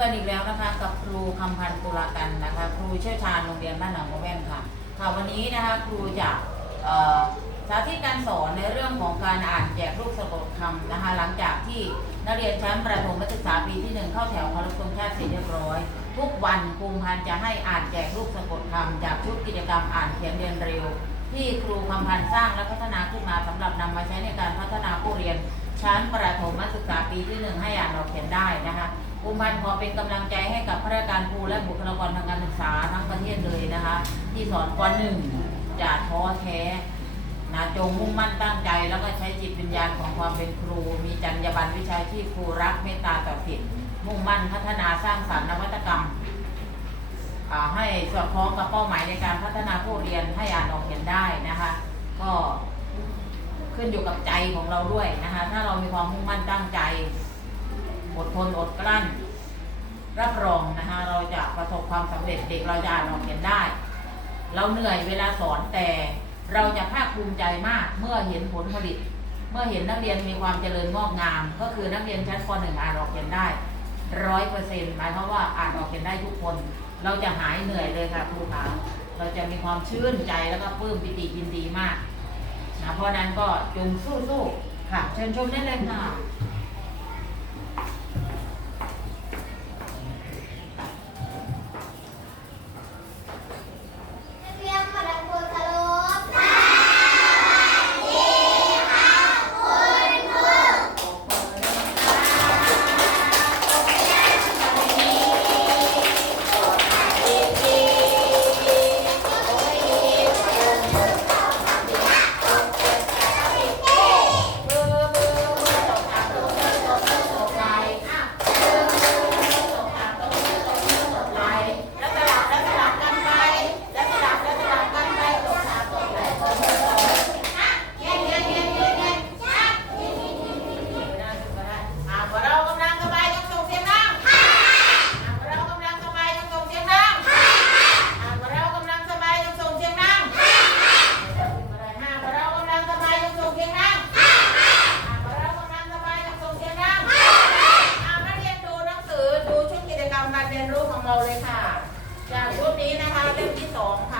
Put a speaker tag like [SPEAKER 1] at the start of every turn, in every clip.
[SPEAKER 1] กันอีกแล้วนะคะ กับครูคำพันธ์ตุลากันนะคะ ครูเชี่ยวชาญโรงเรียนบ้านหนองมะแว่นค่ะค่ะวันนี้นะคะครูจะสาธิตการสอนในเรื่องของการอ่านแจกรูปสะกดคำนะคะ หลังจากที่นักเรียนชั้นประถมศึกษาปีที่หนึ่งเข้าแถวเคารพธงชาติเสร็จเรียบร้อย ทุกวันครูพันจะให้อ่านแจกรูปสะกดคำจากชุดกิจกรรมอ่านเขียนเรียนเร็ว ที่ครูคำพันธ์สร้างและพัฒนาขึ้นมาสำหรับนำมาใช้ในการพัฒนาผู้เรียน ชั้นประถมศึกษาปีที่หนึ่งให้อ่านออกเขียนได้นะคะครูพันธ์ขอเป็นกำลังใจให้กับข้าราชการครูและบุคลากรทางการศึกษาทั้งประเทศเลยนะคะ ที่สอนปหนึ่งอย่าท้อแท้นะจงมุ่งมั่นตั้งใจ แล้วก็ใช้จิตวิญญาณของความเป็นครู มีจรรยาบรรณวิชาชีพครูรักเมตตาต่อผิดมุ่งมั่นพัฒนาสร้างสรรค์นวัตกรรมอ่าให้สอดคล้องกับเป้าหมายในการพัฒนาผู้เรียนให้อ่านออกเขียนได้นะคะ ก็ ขึ้นอยู่กับใจของเราด้วยนะคะ ถ้าเรามีความมุ่งมั่นตั้งใจ อดทนอดกลั้น รับรองนะคะ เราจะประสบความสำเร็จเด็กเราจะอ่านออกเขียนได้ เราเหนื่อยเวลาสอนแต่เราจะภาคภูมิใจมากเมื่อเห็นผลผลิต เมื่อเห็นนักเรียนมีความเจริญงอกงาม ก็คือนักเรียนชั้นป .1 อ่านออกเขียนได้ร้อยเปอร์เซ็นต์หมายความว่าอ่านออกเขียนได้ทุกคน เราจะหายเหนื่อยเลยค่ะครูคะเราจะมีความชื่นใจแล้วก็ปลื้มปิติยินดีมาก เพราะฉะนั้นก็จงสู้ๆค่ะ เชิญชมได้เลยค่ะ
[SPEAKER 2] เราเลยค่ะ จากชุดนี้นะคะเล่มที่สองค่ะ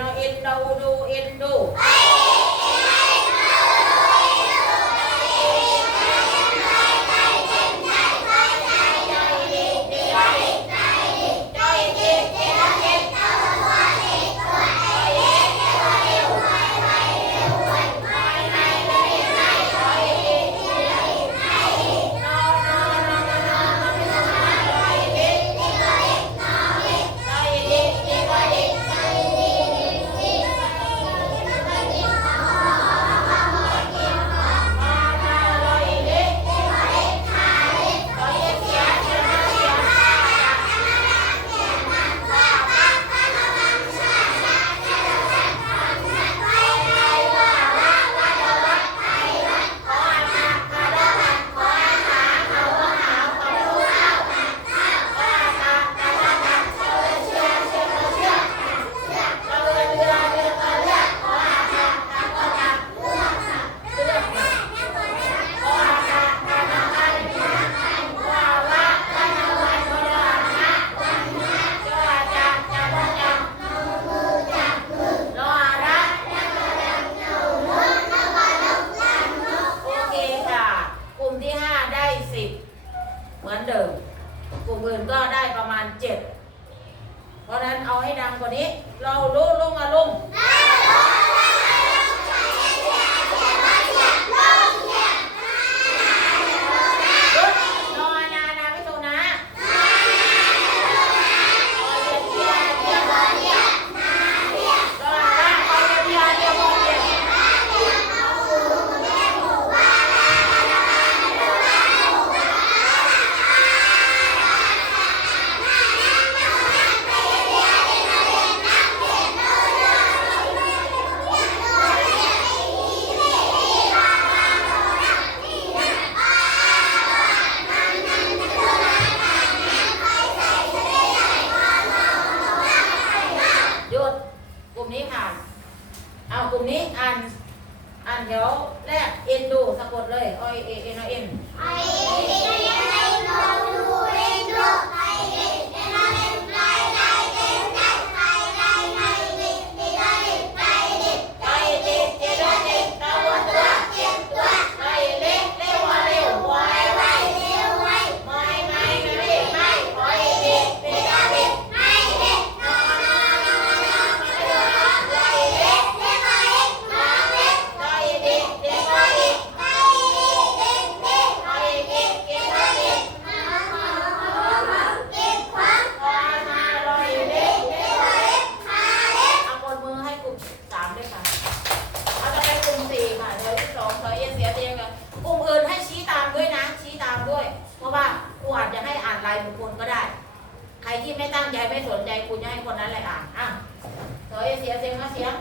[SPEAKER 2] no, el do do, do. ไม่ตั้งใจ
[SPEAKER 3] ไม่สน
[SPEAKER 2] ใจ
[SPEAKER 3] กูจะให้คนนั้นเลยอ่านอะเสียเสียเสียง
[SPEAKER 2] มาเสียง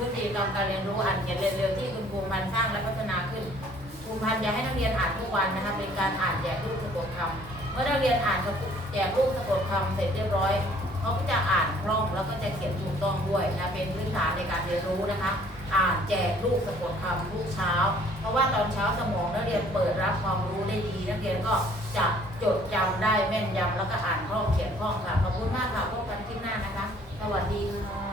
[SPEAKER 2] พ
[SPEAKER 3] ฤติ
[SPEAKER 2] ก
[SPEAKER 3] ร
[SPEAKER 2] รม
[SPEAKER 3] การ
[SPEAKER 2] เรี
[SPEAKER 3] ย
[SPEAKER 2] น
[SPEAKER 1] รู้อ่านเขี
[SPEAKER 4] ย
[SPEAKER 1] นเรีย
[SPEAKER 4] นเร็วที่
[SPEAKER 1] คุณครูพันสร้างและพัฒนาขึ้นครูพันอยากให้นักเรียนอ่านทุกวันนะคะเป็นการอ่านแจกรูปสะกดคำเมื่อนักเรียนอ่านแจกรูปสะกดคำเสร็จเรียบร้อยเขาก็จะอ่านคล่องแล้วก็จะเขียนถูกต้องด้วยนะเป็นพื้นฐานในการเรียนรู้นะคะ อ่านแจกลูกสะกดคำลูกเช้า เพราะว่าตอนเช้าสมองนักเรียนเปิดรับความรู้ได้ดี นักเรียนก็จะจดจำได้แม่นยำแล้วก็อ่านคล่องเขียนคล่องค่ะขอบคุณมากค่ะพบกันที่หน้านะคะ สวัสดีค่ะ